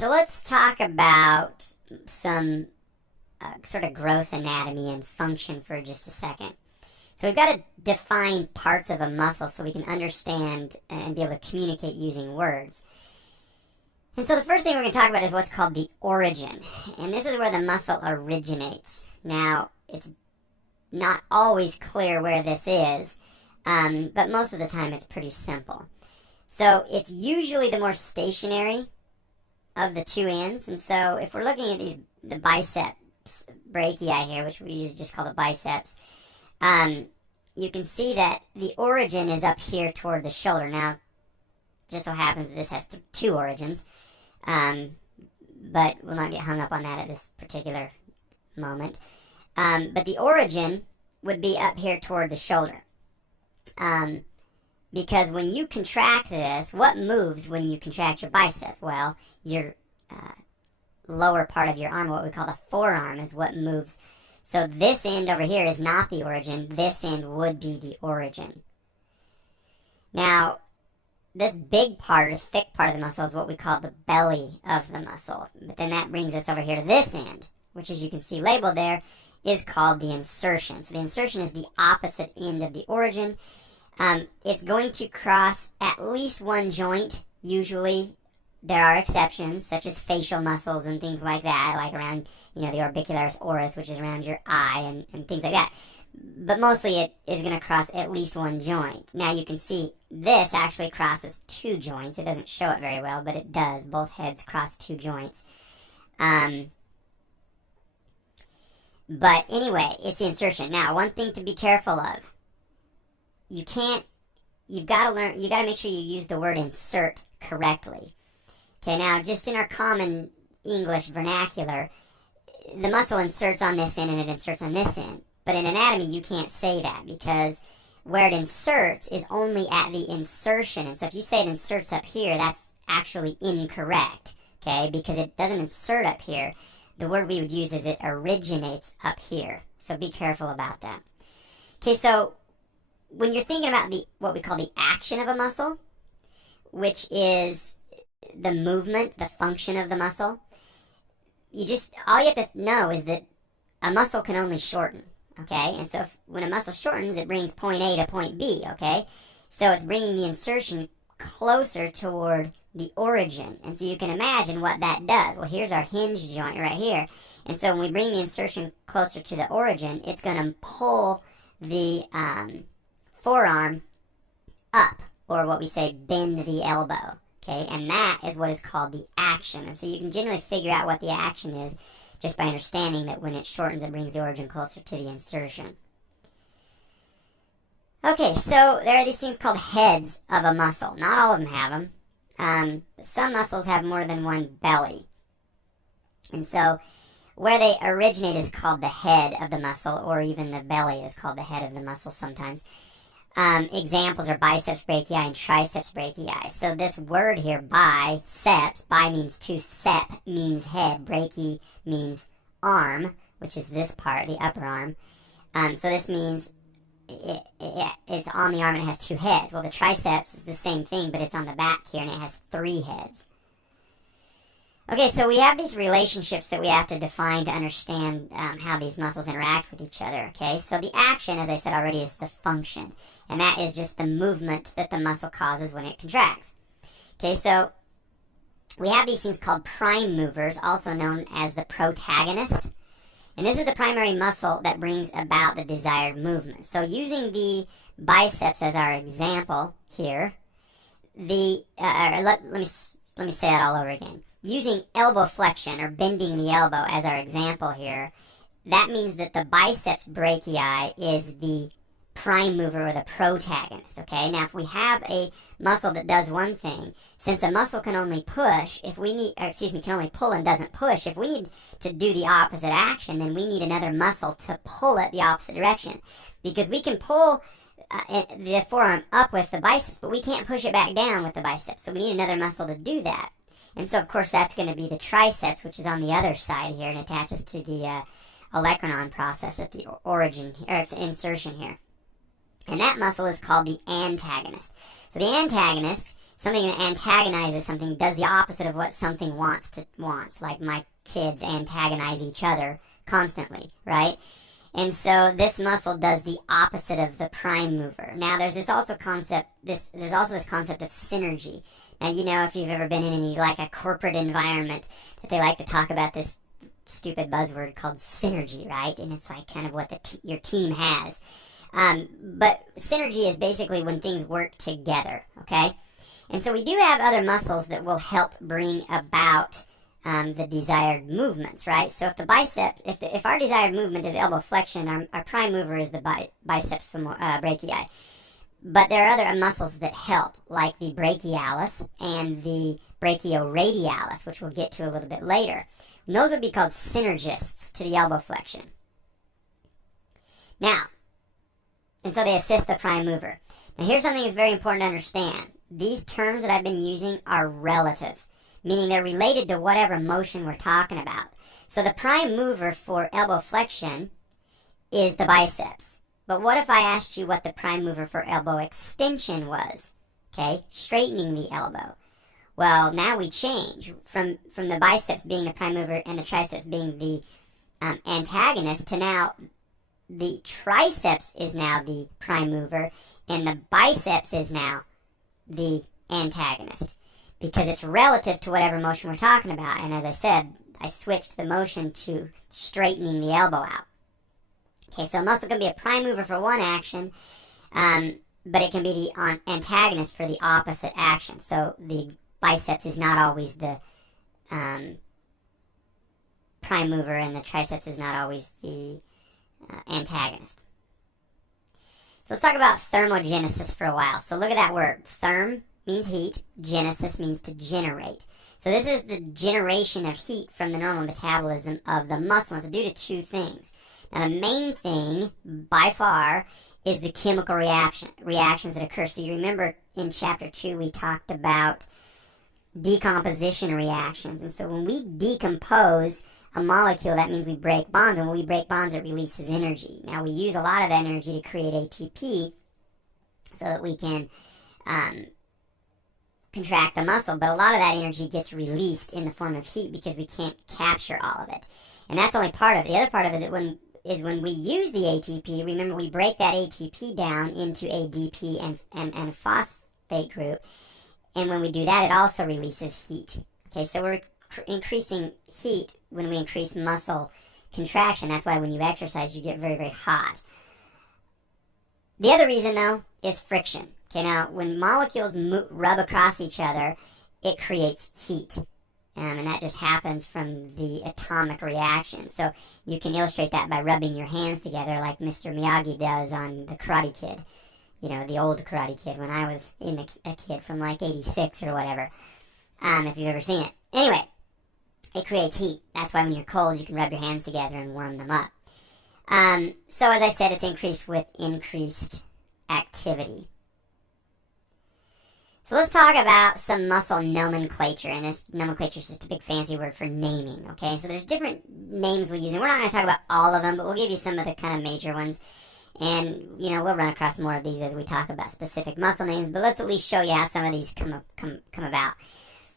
so let's talk about some sort of gross anatomy and function for just a second. So we've got to define parts of a muscle so we can understand and be able to communicate using words. And so the first thing we're going to talk about is what's called the origin. And this is where the muscle originates. Now, it's not always clear where this is, but most of the time it's pretty simple. So it's usually the more stationary of the two ends. And so if we're looking at the biceps brachii here, which we usually just call the biceps, you can see that the origin is up here toward the shoulder. Now, just so happens that this has two origins, but we'll not get hung up on that at this particular moment. But the origin would be up here toward the shoulder. Because when you contract this, what moves when you contract your bicep? Well, your lower part of your arm, what we call the forearm, is what moves. So this end over here is not the origin. This end would be the origin. Now, this big part, or thick part of the muscle, is what we call the belly of the muscle. But then that brings us over here to this end, which, as you can see labeled there, is called the insertion. So the insertion is the opposite end of the origin. It's going to cross at least one joint. Usually there are exceptions, such as facial muscles and things like that, like around, the orbicularis oris, which is around your eye, and things like that. But mostly it is going to cross at least one joint. Now you can see this actually crosses two joints. It doesn't show it very well, but it does. Both heads cross two joints. But anyway, it's the insertion. Now, one thing to be careful of. You've got to make sure you use the word insert correctly. Okay, now, just in our common English vernacular, the muscle inserts on this end and it inserts on this end. But in anatomy, you can't say that because where it inserts is only at the insertion. And so if you say it inserts up here, that's actually incorrect, okay, because it doesn't insert up here. The word we would use is it originates up here. So be careful about that. Okay, so when you're thinking about what we call the action of a muscle, which is the movement, the function of the muscle, all you have to know is that a muscle can only shorten, okay? And so when a muscle shortens, it brings point A to point B, okay? So it's bringing the insertion closer toward the origin. And so you can imagine what that does. Well, here's our hinge joint right here. And so when we bring the insertion closer to the origin, it's going to pull the forearm up, or what we say, bend the elbow. Okay, and that is what is called the action. And so you can generally figure out what the action is just by understanding that when it shortens, it brings the origin closer to the insertion. Okay, so there are these things called heads of a muscle. Not all of them have them. Some muscles have more than one belly. And so where they originate is called the head of the muscle, or even the belly is called the head of the muscle sometimes. Examples are biceps brachii and triceps brachii. So this word here, biceps, bi means two, sep means head, brachii means arm, which is this part, the upper arm. So this means it's on the arm and it has two heads. Well, the triceps is the same thing, but it's on the back here and it has three heads. Okay, so we have these relationships that we have to define to understand how these muscles interact with each other, okay? So the action, as I said already, is the function, and that is just the movement that the muscle causes when it contracts. Okay, so we have these things called prime movers, also known as the protagonist, and this is the primary muscle that brings about the desired movement. So using the biceps as our example here, let me say that all over again. Using elbow flexion, or bending the elbow, as our example here, that means that the biceps brachii is the prime mover or the protagonist, okay? Now, if we have a muscle that does one thing, since a muscle can only push, can only pull and doesn't push, if we need to do the opposite action, then we need another muscle to pull it the opposite direction. Because we can pull the forearm up with the biceps, but we can't push it back down with the biceps. So we need another muscle to do that. And so, of course, that's going to be the triceps, which is on the other side here and attaches to the olecranon process at the origin, or its insertion here. And that muscle is called the antagonist. So the antagonist, something that antagonizes something, does the opposite of what something wants. Like my kids antagonize each other constantly, right? And so this muscle does the opposite of the prime mover. Now there's this concept of synergy. Now, you know, if you've ever been in any, like, a corporate environment, that they like to talk about this stupid buzzword called synergy, right? And it's like kind of what your team has. But synergy is basically when things work together, okay? And so we do have other muscles that will help bring about the desired movements, right? So if the biceps, if our desired movement is elbow flexion, our prime mover is the biceps brachii. But there are other muscles that help, like the brachialis and the brachioradialis, which we'll get to a little bit later. And those would be called synergists to the elbow flexion. Now, and so they assist the prime mover. Now here's something that's very important to understand. These terms that I've been using are relative, meaning they're related to whatever motion we're talking about. So the prime mover for elbow flexion is the biceps. But what if I asked you what the prime mover for elbow extension was? Okay, straightening the elbow. Well, now we change from the biceps being the prime mover and the triceps being the antagonist to now the triceps is now the prime mover and the biceps is now the antagonist, because it's relative to whatever motion we're talking about. And as I said, I switched the motion to straightening the elbow out. Okay, so a muscle can be a prime mover for one action, but it can be the antagonist for the opposite action. So the biceps is not always the prime mover, and the triceps is not always the antagonist. So let's talk about thermogenesis for a while. So look at that word. Therm means heat. Genesis means to generate. So this is the generation of heat from the normal metabolism of the muscle. It's due to two things. Now the main thing, by far, is the chemical reactions that occur. So you remember in chapter 2 we talked about decomposition reactions. And so when we decompose a molecule, that means we break bonds, and when we break bonds, it releases energy. Now, we use a lot of energy to create ATP so that we can contract the muscle, but a lot of that energy gets released in the form of heat because we can't capture all of it. And that's only part of it. The other part of it is when we use the ATP, remember we break that ATP down into ADP and a phosphate group, and when we do that, it also releases heat. Okay, so we're increasing heat when we increase muscle contraction. That's why when you exercise, you get very, very hot. The other reason, though, is friction. Okay, now, when molecules rub across each other, it creates heat. And that just happens from the atomic reaction. So you can illustrate that by rubbing your hands together like Mr. Miyagi does on the Karate Kid. You know, the old Karate Kid, when I was a kid from like 86 or whatever. If you've ever seen it. Anyway, it creates heat. That's why when you're cold, you can rub your hands together and warm them up. So as I said, it's increased with increased activity. So let's talk about some muscle nomenclature. And this nomenclature is just a big fancy word for naming, okay? So there's different names we use. And we're not going to talk about all of them, but we'll give you some of the kind of major ones. And, you know, we'll run across more of these as we talk about specific muscle names. But let's at least show you how some of these come about.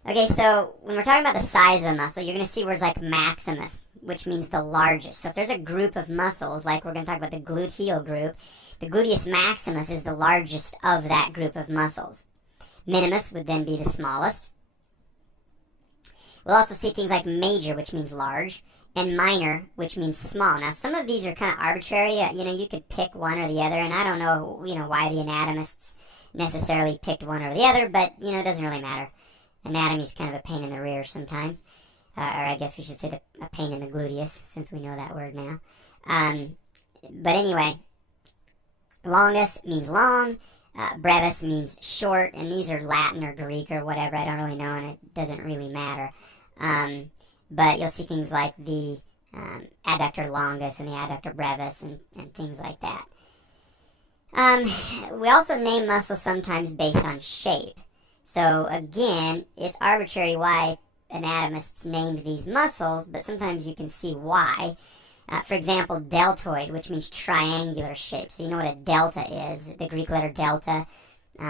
Okay, so when we're talking about the size of a muscle, you're going to see words like maximus, which means the largest. So if there's a group of muscles, like we're going to talk about the gluteal group, the gluteus maximus is the largest of that group of muscles. Minimus would then be the smallest. We'll also see things like major, which means large, and minor, which means small. Now, some of these are kind of arbitrary. You know, you could pick one or the other, and I don't know, you know, why the anatomists necessarily picked one or the other, but, you know, it doesn't really matter. Anatomy is kind of a pain in the rear sometimes. Or I guess we should say a pain in the gluteus, since we know that word now. But anyway, longus means long. Brevis means short. And these are Latin or Greek or whatever. I don't really know, and it doesn't really matter. But you'll see things like the adductor longus and the adductor brevis and things like that. We also name muscles sometimes based on shape. So again, it's arbitrary why anatomists named these muscles, but sometimes you can see why. For example, deltoid, which means triangular shape. So you know what a delta is, the Greek letter delta,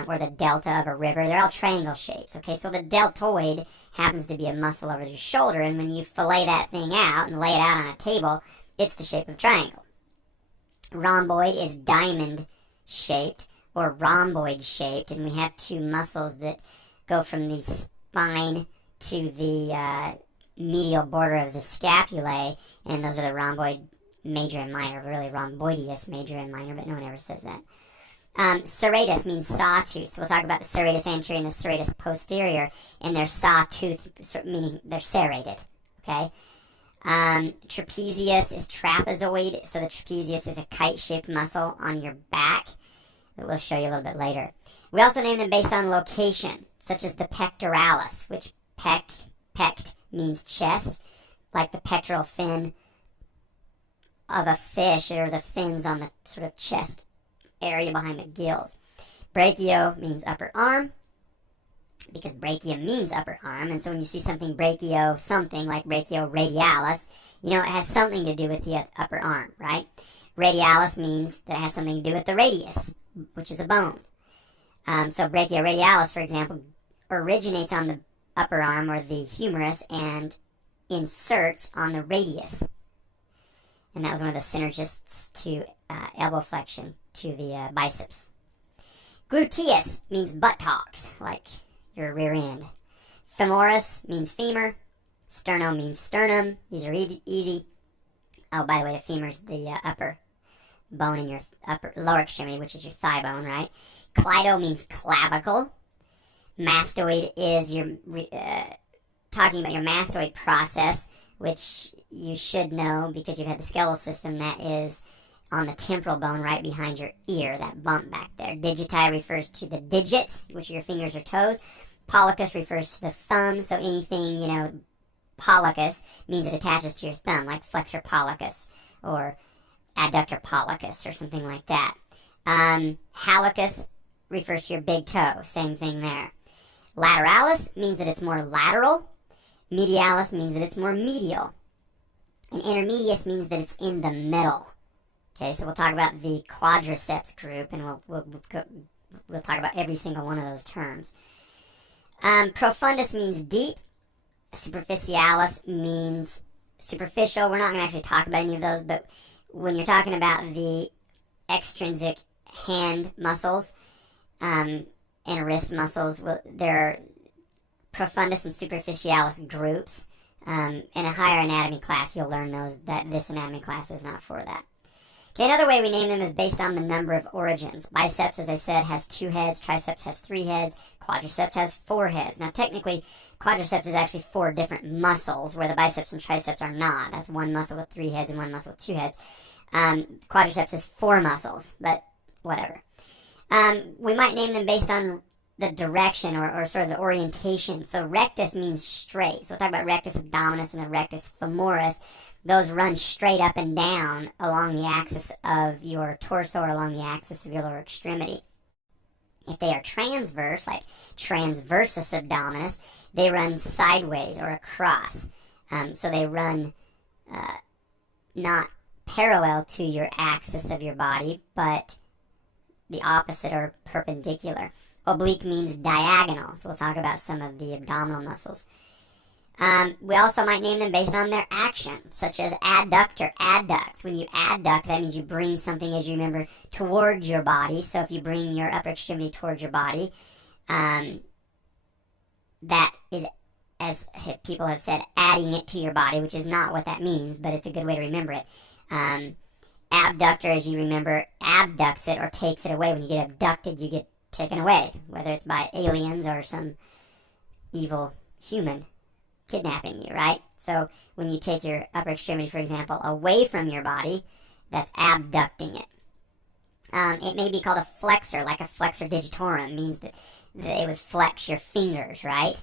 or the delta of a river. They're all triangle shapes. Okay, so the deltoid happens to be a muscle over your shoulder, and when you fillet that thing out and lay it out on a table, it's the shape of a triangle. Rhomboid is diamond shaped or rhomboid shaped, and we have two muscles that go from the spine to the medial border of the scapulae, and those are the rhomboid major and minor, really rhomboideus major and minor, but no one ever says that. Serratus means sawtooth, so we'll talk about the serratus anterior and the serratus posterior, and they're sawtooth, meaning they're serrated, okay? Trapezius is trapezoid, so the trapezius is a kite-shaped muscle on your back that we'll show you a little bit later. We also name them based on location, such as the pectoralis, which pect means chest, like the pectoral fin of a fish, or the fins on the sort of chest area behind the gills. Brachio means upper arm, because brachia means upper arm, and so when you see something brachio something, like brachioradialis, you know it has something to do with the upper arm, right? Radialis means that it has something to do with the radius, which is a bone. So brachioradialis, for example, originates on the upper arm or the humerus and inserts on the radius. And that was one of the synergists to elbow flexion to the biceps. Gluteus means buttocks, like your rear end. Femoris means femur. Sternum means sternum. These are easy. Oh, by the way, the femur's the upper bone in your lower extremity, which is your thigh bone, right? Cleido means clavicle. Mastoid is your talking about your mastoid process, which you should know because you've had the skeletal system. That is on the temporal bone right behind your ear, that bump back there. Digiti refers to the digits, which are your fingers or toes. Pollicus refers to the thumb, so anything, pollicus means it attaches to your thumb, like flexor pollicus or adductor pollicus or something like that. Hallucus refers to your big toe, same thing there. Lateralis means that it's more lateral. Medialis means that it's more medial. And intermedius means that it's in the middle. Okay, so we'll talk about the quadriceps group, and we'll talk about every single one of those terms. Profundus means deep. Superficialis means superficial. We're not going to actually talk about any of those, but when you're talking about the extrinsic hand muscles and wrist muscles, there are profundus and superficialis groups. In a higher anatomy class, you'll learn those. That this anatomy class is not for that. Okay, another way we name them is based on the number of origins. Biceps, as I said, has 2 heads. Triceps has 3 heads. Quadriceps has 4 heads. Now, technically, quadriceps is actually 4 different muscles, where the biceps and triceps are not. That's 1 muscle with 3 heads and 1 muscle with 2 heads. Quadriceps is 4 muscles, but whatever. We might name them based on the direction or sort of the orientation. So rectus means straight. So we'll talk about rectus abdominis and the rectus femoris. Those run straight up and down along the axis of your torso or along the axis of your lower extremity. If they are transverse, like transversus abdominis, they run sideways or across. So they run not parallel to your axis of your body, but the opposite or perpendicular. Oblique means diagonal, so we'll talk about some of the abdominal muscles. We also might name them based on their action, such as adductor, adducts. When you adduct, that means you bring something, as you remember, towards your body. So if you bring your upper extremity towards your body, that is, as people have said, adding it to your body, which is not what that means, but it's a good way to remember it. Abductor, as you remember, abducts it or takes it away. When you get abducted, you get taken away, whether it's by aliens or some evil human kidnapping you, right? So when you take your upper extremity, for example, away from your body, that's abducting it. It may be called a flexor, like a flexor digitorum, means that it would flex your fingers, right?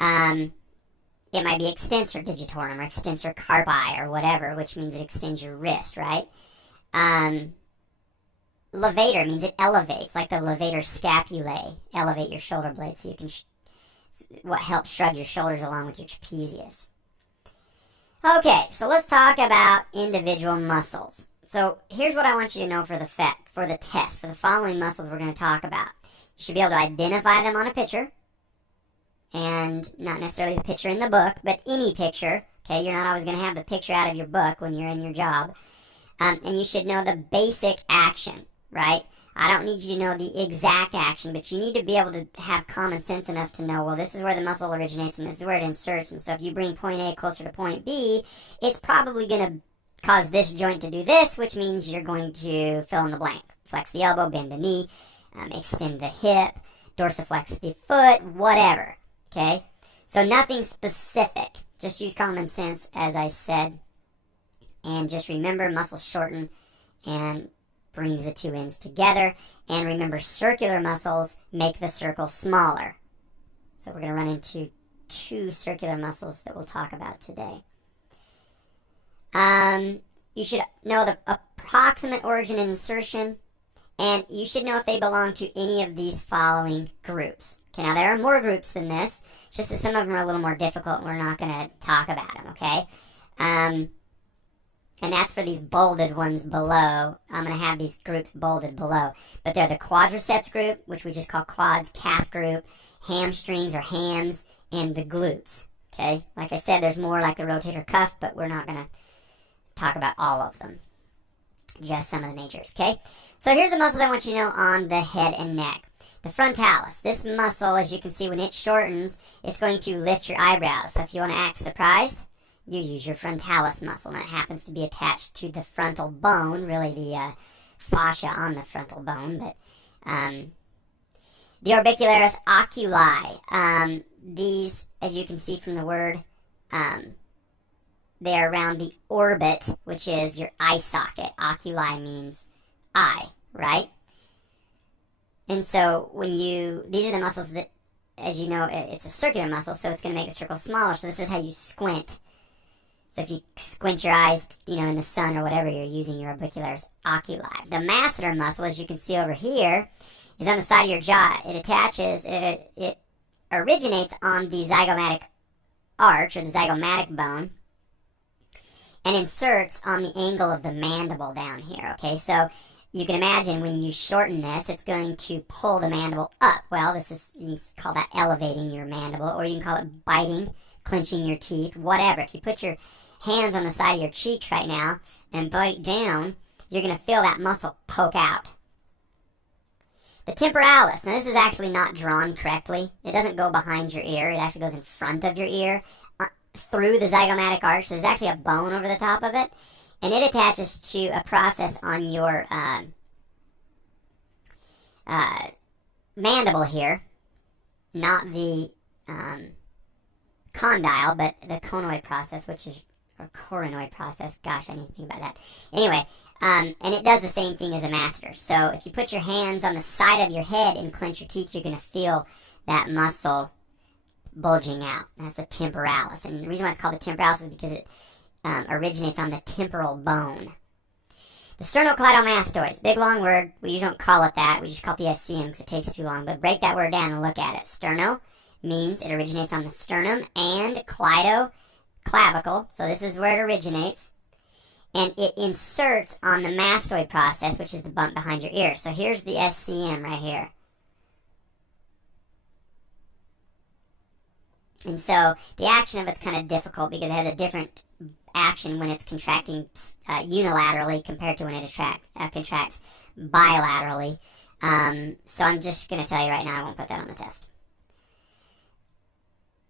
It might be extensor digitorum or extensor carpi or whatever, which means it extends your wrist, right? Levator means it elevates, like the levator scapulae. Elevate your shoulder blades so you can what helps shrug your shoulders along with your trapezius. Okay, so let's talk about individual muscles. So here's what I want you to know for the test, for the following muscles we're going to talk about. You should be able to identify them on a picture, and not necessarily the picture in the book, but any picture. Okay, you're not always going to have the picture out of your book when you're in your job. And you should know the basic action, right? I don't need you to know the exact action, but you need to be able to have common sense enough to know, well, this is where the muscle originates and this is where it inserts. And so if you bring point A closer to point B, it's probably going to cause this joint to do this, which means you're going to fill in the blank. Flex the elbow, bend the knee, extend the hip, dorsiflex the foot, whatever. Okay? So nothing specific. Just use common sense, as I said. And just remember, muscles shorten and brings the two ends together. And remember, circular muscles make the circle smaller. So we're going to run into two circular muscles that we'll talk about today. You should know the approximate origin and insertion, and you should know if they belong to any of these following groups. Okay, now there are more groups than this, just that some of them are a little more difficult and we're not going to talk about them, okay? And that's for these bolded ones below. I'm going to have these groups bolded below. But they're the quadriceps group, which we just call quads, calf group, hamstrings or hams, and the glutes. Okay? Like I said, there's more like the rotator cuff, but we're not going to talk about all of them. Just some of the majors. Okay? So here's the muscles I want you to know on the head and neck. The frontalis. This muscle, as you can see, when it shortens, it's going to lift your eyebrows. So if you want to act surprised, you use your frontalis muscle, and it happens to be attached to the frontal bone, really the fascia on the frontal bone. But the orbicularis oculi, these, as you can see from the word, they are around the orbit, which is your eye socket. Oculi means eye, right? And so these are the muscles that, as you know, it's a circular muscle, so it's going to make the circle smaller. So this is how you squint. So if you squint your eyes, in the sun or whatever, you're using your orbicularis oculi. The masseter muscle, as you can see over here, is on the side of your jaw. It originates on the zygomatic arch, or the zygomatic bone, and inserts on the angle of the mandible down here, okay? So you can imagine when you shorten this, it's going to pull the mandible up. Well, you can call that elevating your mandible, or you can call it biting, clenching your teeth, whatever. If you put your hands on the side of your cheeks right now and bite down, you're going to feel that muscle poke out. The temporalis. Now, this is actually not drawn correctly. It doesn't go behind your ear. It actually goes in front of your ear through the zygomatic arch. There's actually a bone over the top of it, and it attaches to a process on your mandible here, not the condyle, but the conoid process, or coronoid process. Gosh, I need to think about that. Anyway, and it does the same thing as the masseter. So if you put your hands on the side of your head and clench your teeth, you're going to feel that muscle bulging out. That's the temporalis. And the reason why it's called the temporalis is because it originates on the temporal bone. The sternocleidomastoids. Big long word. We usually don't call it that. We just call it the SCM because it takes too long. But break that word down and look at it. Sterno means it originates on the sternum, and cleido, clavicle. So this is where it originates. And it inserts on the mastoid process, which is the bump behind your ear. So here's the SCM right here. And so the action of it's kind of difficult because it has a different action when it's contracting unilaterally compared to when it contracts bilaterally. So I'm just going to tell you right now, I won't put that on the test.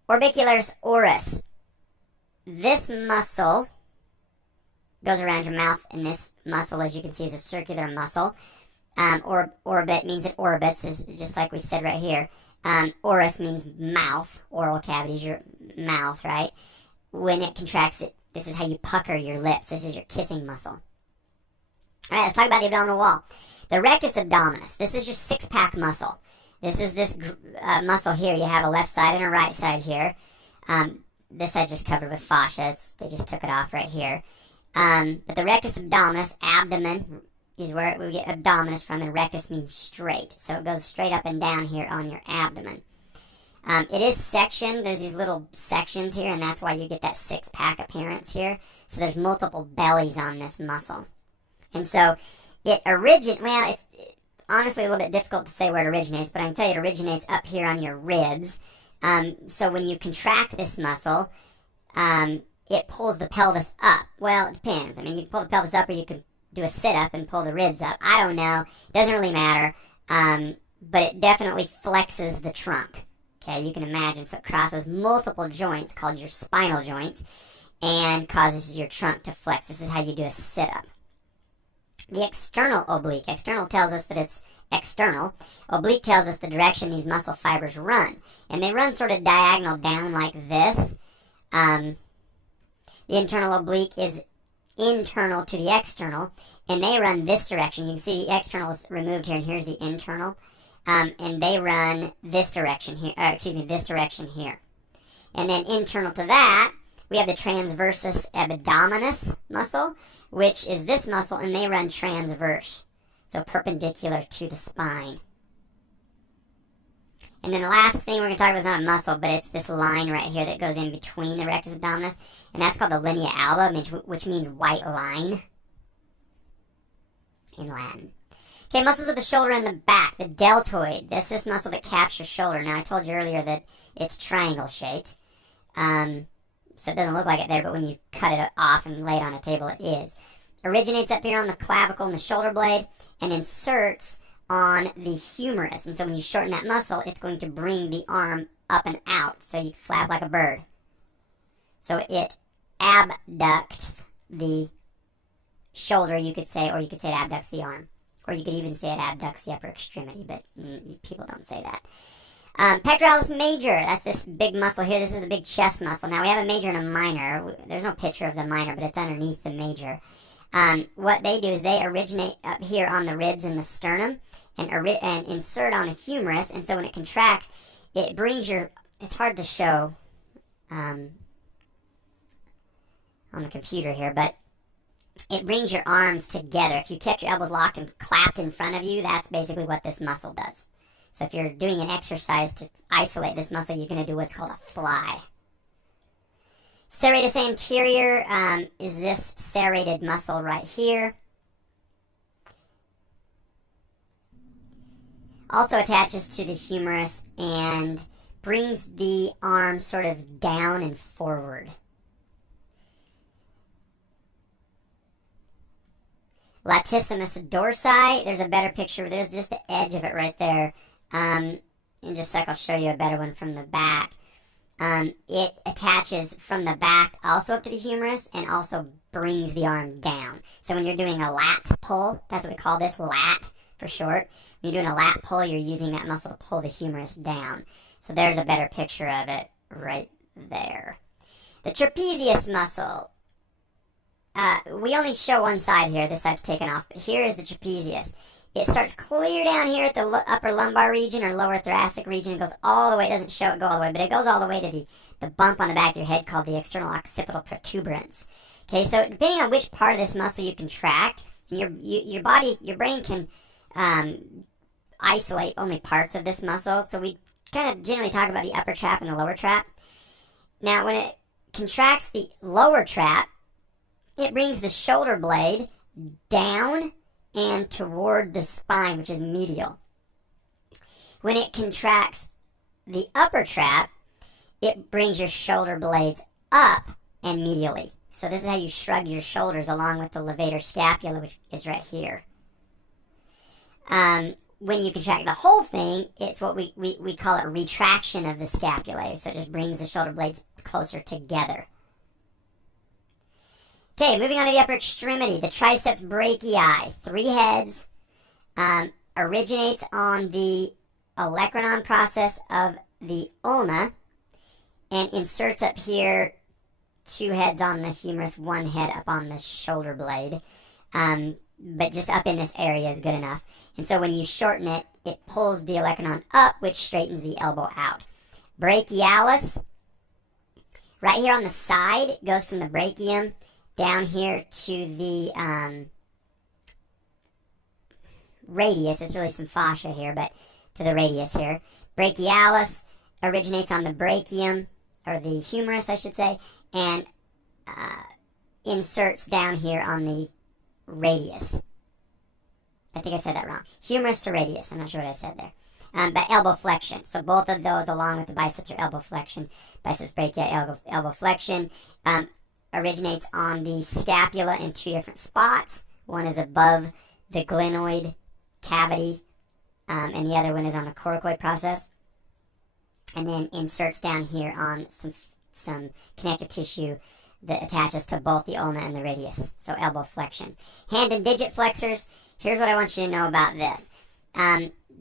Orbicularis oris. This muscle goes around your mouth, and this muscle, as you can see, is a circular muscle. Orbit means it orbits, just like we said right here. Oris means mouth. Oral cavity is your mouth, right? When it contracts, this is how you pucker your lips. This is your kissing muscle. All right, let's talk about the abdominal wall. The rectus abdominis. This is your six-pack muscle. This is this muscle here. You have a left side and a right side here. This side's just covered with fascia. They just took it off right here. But the rectus abdominis, abdomen, is where we get abdominis from, and rectus means straight. So it goes straight up and down here on your abdomen. It is sectioned. There's these little sections here, and that's why you get that six-pack appearance here. So there's multiple bellies on this muscle. And so it's honestly a little bit difficult to say where it originates, but I can tell you it originates up here on your ribs. So when you contract this muscle, it pulls the pelvis up. Well, it depends. I mean, you can pull the pelvis up, or you can do a sit-up and pull the ribs up. I don't know. It doesn't really matter. But it definitely flexes the trunk. Okay, you can imagine. So it crosses multiple joints called your spinal joints and causes your trunk to flex. This is how you do a sit-up. The external oblique. External tells us that it's external. Oblique tells us the direction these muscle fibers run. And they run sort of diagonal down like this. The internal oblique is internal to the external, and they run this direction. You can see the external is removed here, and here's the internal. And they run this direction here, this direction here. And then internal to that, we have the transversus abdominis muscle, which is this muscle, and they run transverse, so perpendicular to the spine. And then the last thing we're going to talk about is not a muscle, but it's this line right here that goes in between the rectus abdominis, and that's called the linea alba, which means white line in Latin. Okay, muscles of the shoulder and the back, the deltoid. That's this muscle that caps your shoulder. Now, I told you earlier that it's triangle shaped, so it doesn't look like it there, but when you cut it off and lay it on a table, it is. Originates up here on the clavicle and the shoulder blade and inserts on the humerus. And so when you shorten that muscle, it's going to bring the arm up and out, so you flap like a bird. So it abducts the shoulder, you could say, or you could say it abducts the arm. Or you could even say it abducts the upper extremity, but people don't say that. Pectoralis major, that's this big muscle here. This is the big chest muscle. Now, we have a major and a minor. There's no picture of the minor, but it's underneath the major. What they do is they originate up here on the ribs and the sternum and insert on the humerus. And so when it contracts, it brings your... It's hard to show on the computer here, but it brings your arms together. If you kept your elbows locked and clapped in front of you, that's basically what this muscle does. So if you're doing an exercise to isolate this muscle, you're going to do what's called a fly. Serratus anterior is this serrated muscle right here. Also attaches to the humerus and brings the arm sort of down and forward. Latissimus dorsi, there's a better picture. There's just the edge of it right there. In just a sec, I'll show you a better one from the back. It attaches from the back also up to the humerus and also brings the arm down. So when you're doing a lat pull, that's what we call this, lat for short. When you're doing a lat pull, you're using that muscle to pull the humerus down. So there's a better picture of it right there. The trapezius muscle. We only show one side here. This side's taken off. But here is the trapezius. It starts clear down here at the upper lumbar region or lower thoracic region. It goes all the way. It doesn't show it go all the way, but it goes all the way to the bump on the back of your head called the external occipital protuberance. Okay, so depending on which part of this muscle you contract, your brain can isolate only parts of this muscle. So we kind of generally talk about the upper trap and the lower trap. Now, when it contracts the lower trap, it brings the shoulder blade down and toward the spine, which is medial. When it contracts the upper trap, it brings your shoulder blades up and medially. So this is how you shrug your shoulders along with the levator scapula, which is right here. When you contract the whole thing, it's what we call it retraction of the scapulae. So it just brings the shoulder blades closer together. Okay, moving on to the upper extremity, the triceps brachii, 3 heads, originates on the olecranon process of the ulna and inserts up here 2 heads on the humerus, 1 head up on the shoulder blade, but just up in this area is good enough. And so when you shorten it, it pulls the olecranon up, which straightens the elbow out. Brachialis, right here on the side, goes from the brachium down here to the radius. It's really some fascia here, but to the radius here. Brachialis originates on the brachium, or the humerus, I should say, and inserts down here on the radius. I think I said that wrong. Humerus to radius. I'm not sure what I said there. But elbow flexion. So both of those, along with the biceps or elbow flexion, biceps brachia, elbow flexion, originates on the scapula in two different spots. One is above the glenoid cavity, and the other one is on the coracoid process. And then inserts down here on some connective tissue that attaches to both the ulna and the radius. So elbow flexion. Hand and digit flexors. Here's what I want you to know about this.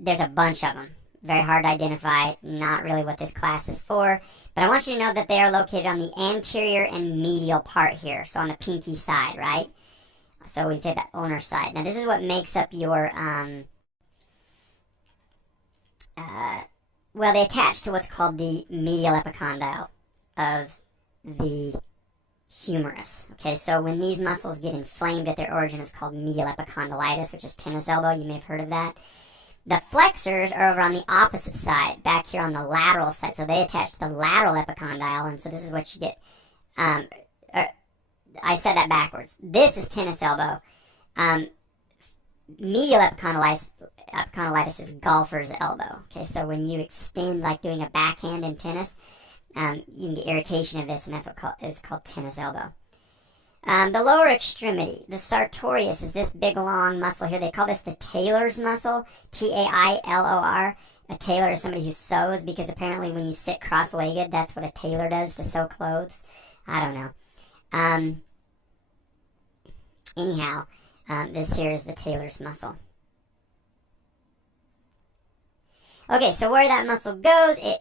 There's a bunch of them. Very hard to identify. Not really what this class is for. But I want you to know that they are located on the anterior and medial part here. So on the pinky side, right? So we say the ulnar side. Now this is what makes up your, well, they attach to what's called the medial epicondyle of the humerus. Okay, so when these muscles get inflamed at their origin, it's called medial epicondylitis, which is tennis elbow. You may have heard of that. The flexors are over on the opposite side, back here on the lateral side. So they attach to the lateral epicondyle, and so this is what you get. I said that backwards. This is tennis elbow. Medial epicondylitis is golfer's elbow. Okay, so when you extend, like doing a backhand in tennis, you can get irritation of this, and that's what is called tennis elbow. The lower extremity, the sartorius, is this big long muscle here. They call this the tailor's muscle, Tailor. A tailor is somebody who sews, because apparently when you sit cross-legged, that's what a tailor does, to sew clothes. I don't know. Anyhow, this here is the tailor's muscle. Okay, so where that muscle goes, it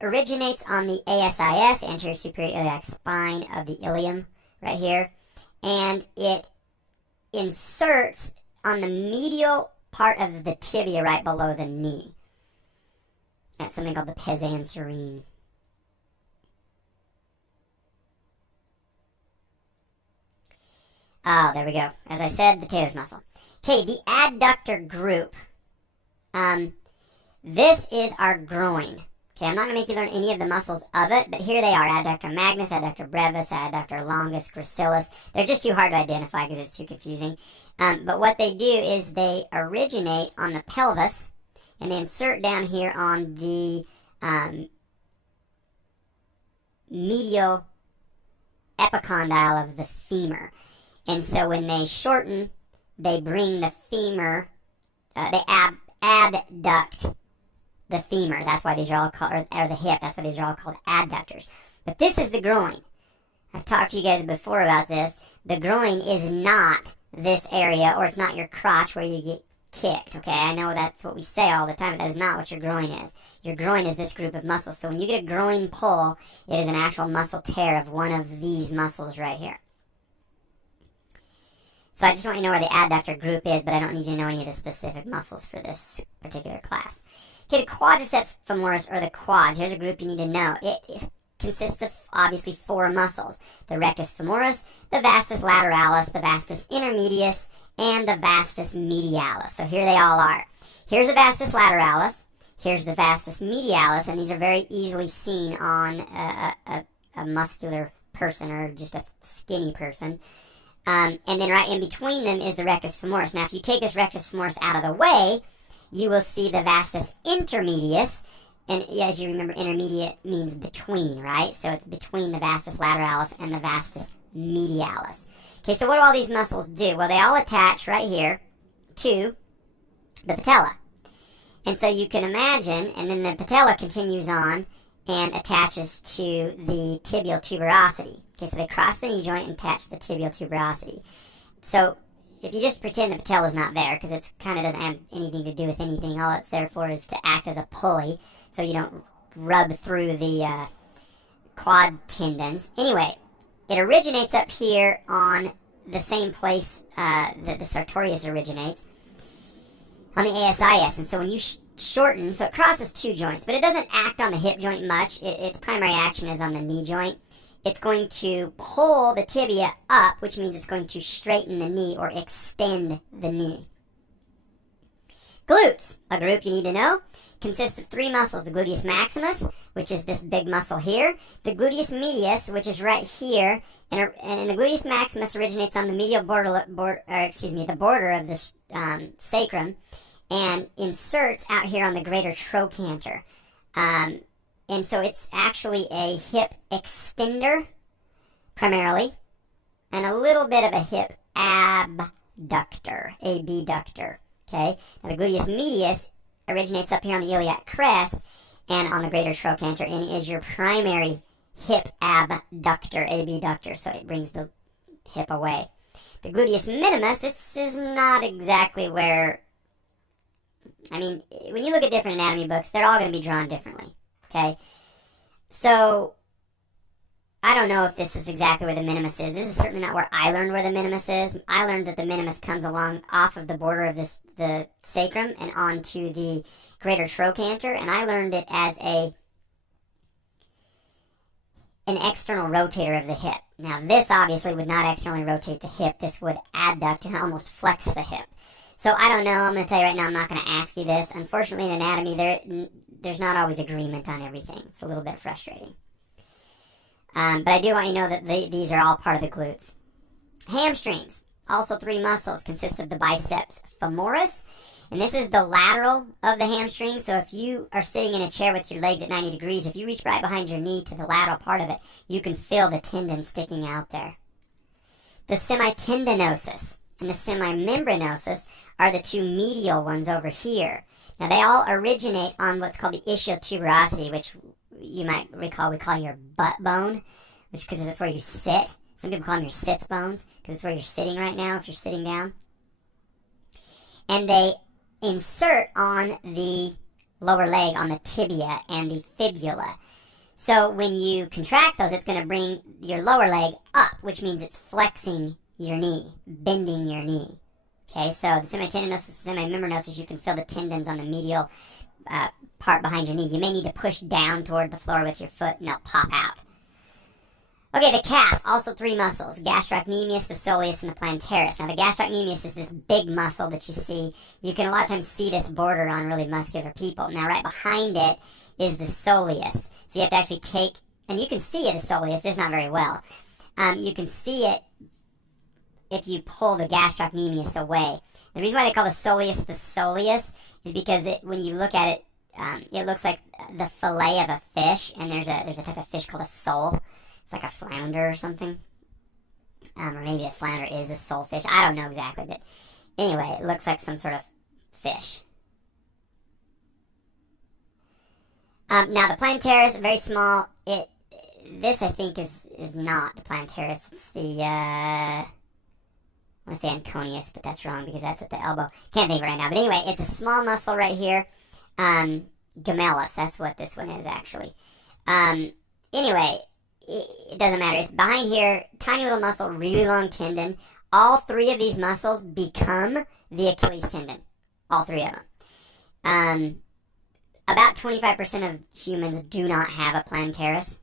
originates on the ASIS, anterior superior iliac spine of the ilium, right here. And it inserts on the medial part of the tibia right below the knee. That's something called the pes anserine. Oh, there we go. As I said, the tailor's muscle. Okay, the adductor group. This is our groin. Okay, I'm not going to make you learn any of the muscles of it, but here they are. Adductor magnus, adductor brevis, adductor longus, gracilis. They're just too hard to identify because it's too confusing. But what they do is they originate on the pelvis, and they insert down here on the medial epicondyle of the femur. And so when they shorten, they bring the femur, they adduct the femur. That's why these are all called, or the hip, that's why these are all called adductors. But this is the groin. I've talked to you guys before about this. The groin is not this area, or it's not your crotch where you get kicked, okay? I know that's what we say all the time, but that is not what your groin is. Your groin is this group of muscles. So when you get a groin pull, it is an actual muscle tear of one of these muscles right here. So I just want you to know where the adductor group is, but I don't need you to know any of the specific muscles for this particular class. Okay, the quadriceps femoris, or the quads. Here's a group you need to know. It consists of, obviously, 4 muscles. The rectus femoris, the vastus lateralis, the vastus intermedius, and the vastus medialis. So here they all are. Here's the vastus lateralis. Here's the vastus medialis, and these are very easily seen on a muscular person, or just a skinny person. And then right in between them is the rectus femoris. Now, if you take this rectus femoris out of the way, you will see the vastus intermedius. And as you remember, intermediate means between, right? So it's between the vastus lateralis and the vastus medialis. Okay, so what do all these muscles do? Well, they all attach right here to the patella. And so you can imagine, and then the patella continues on and attaches to the tibial tuberosity. Okay, so they cross the knee joint and attach to the tibial tuberosity. So if you just pretend the patella is not there, because it kind of doesn't have anything to do with anything, all it's there for is to act as a pulley, so you don't rub through the quad tendons. Anyway, it originates up here on the same place that the sartorius originates, on the ASIS. And so when you shorten, so it crosses 2 joints, but it doesn't act on the hip joint much. Its primary action is on the knee joint. It's going to pull the tibia up, which means it's going to straighten the knee or extend the knee. Glutes, a group you need to know, consists of three muscles. The gluteus maximus, which is this big muscle here. The gluteus medius, which is right here. And the gluteus maximus originates on the medial border of the sacrum and inserts out here on the greater trochanter. And so it's actually a hip extender, primarily, and a little bit of a hip abductor, abductor. Okay, now the gluteus medius originates up here on the iliac crest and on the greater trochanter, and is your primary hip abductor, abductor, so it brings the hip away. The gluteus minimus, this is not exactly where, I mean, when you look at different anatomy books, they're all going to be drawn differently, okay? So, I don't know if this is exactly where the minimus is. This is certainly not where I learned where the minimus is. I learned that the minimus comes along off of the border of the sacrum and onto the greater trochanter, and I learned it as an external rotator of the hip. Now, this obviously would not externally rotate the hip. This would adduct and almost flex the hip. So, I don't know. I'm going to tell you right now, I'm not going to ask you this. Unfortunately, in anatomy, there's not always agreement on everything. It's a little bit frustrating. But I do want you to know that these are all part of the glutes. Hamstrings, also three muscles, consist of the biceps femoris. And this is the lateral of the hamstring. So if you are sitting in a chair with your legs at 90 degrees, if you reach right behind your knee to the lateral part of it, you can feel the tendon sticking out there. The semitendinosus and the semimembranosus are the two medial ones over here. Now they all originate on what's called the ischiotuberosity, which you might recall we call your butt bone, which because that's where you sit. Some people call them your sits bones because it's where you're sitting right now if you're sitting down. And they insert on the lower leg on the tibia and the fibula. So when you contract those, it's going to bring your lower leg up, which means it's flexing your knee, bending your knee. Okay, so the semitendinosus, semimembranosus, you can feel the tendons on the medial part behind your knee. You may need to push down toward the floor with your foot and they'll pop out. Okay, the calf, also three muscles, gastrocnemius, the soleus, and the plantaris. Now the gastrocnemius is this big muscle that you see. You can a lot of times see this border on really muscular people. Now right behind it is the soleus. So you have to actually take, and you can see it, the soleus, just not very well. You can see it if you pull the gastrocnemius away. The reason why they call the soleus is because when you look at it, it looks like the fillet of a fish, and there's a type of fish called a sole. It's like a flounder or something. Or maybe a flounder is a sole fish. I don't know exactly, but anyway, it looks like some sort of fish. Now the plantaris, very small. This I think is not the plantaris. It's the I want to say anconius, but that's wrong because that's at the elbow. Can't think of it right now. But anyway, it's a small muscle right here. Gemellus, that's what this one is actually. Anyway, it doesn't matter. It's behind here, tiny little muscle, really long tendon. All three of these muscles become the Achilles tendon. All three of them. About 25% of humans do not have a plantaris.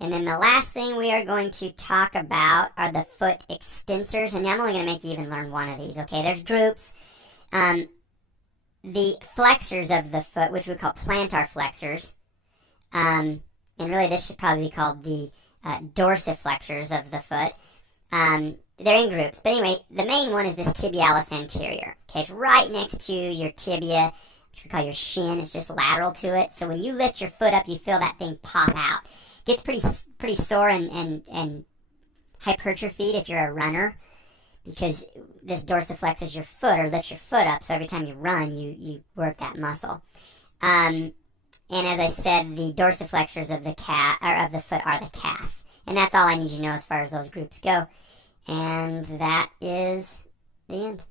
And then the last thing we are going to talk about are the foot extensors. And I'm only going to make you even learn one of these, okay? There's groups. The flexors of the foot, which we call plantar flexors. And really this should probably be called the dorsiflexors of the foot. They're in groups. But anyway, the main one is this tibialis anterior. Okay, it's right next to your tibia, which we call your shin. It's just lateral to it. So when you lift your foot up, you feel that thing pop out. Gets pretty sore and hypertrophied if you're a runner, because this dorsiflexes your foot or lifts your foot up. So every time you run, you work that muscle. And as I said, the dorsiflexors of the foot are the calf. And that's all I need you to know as far as those groups go. And that is the end.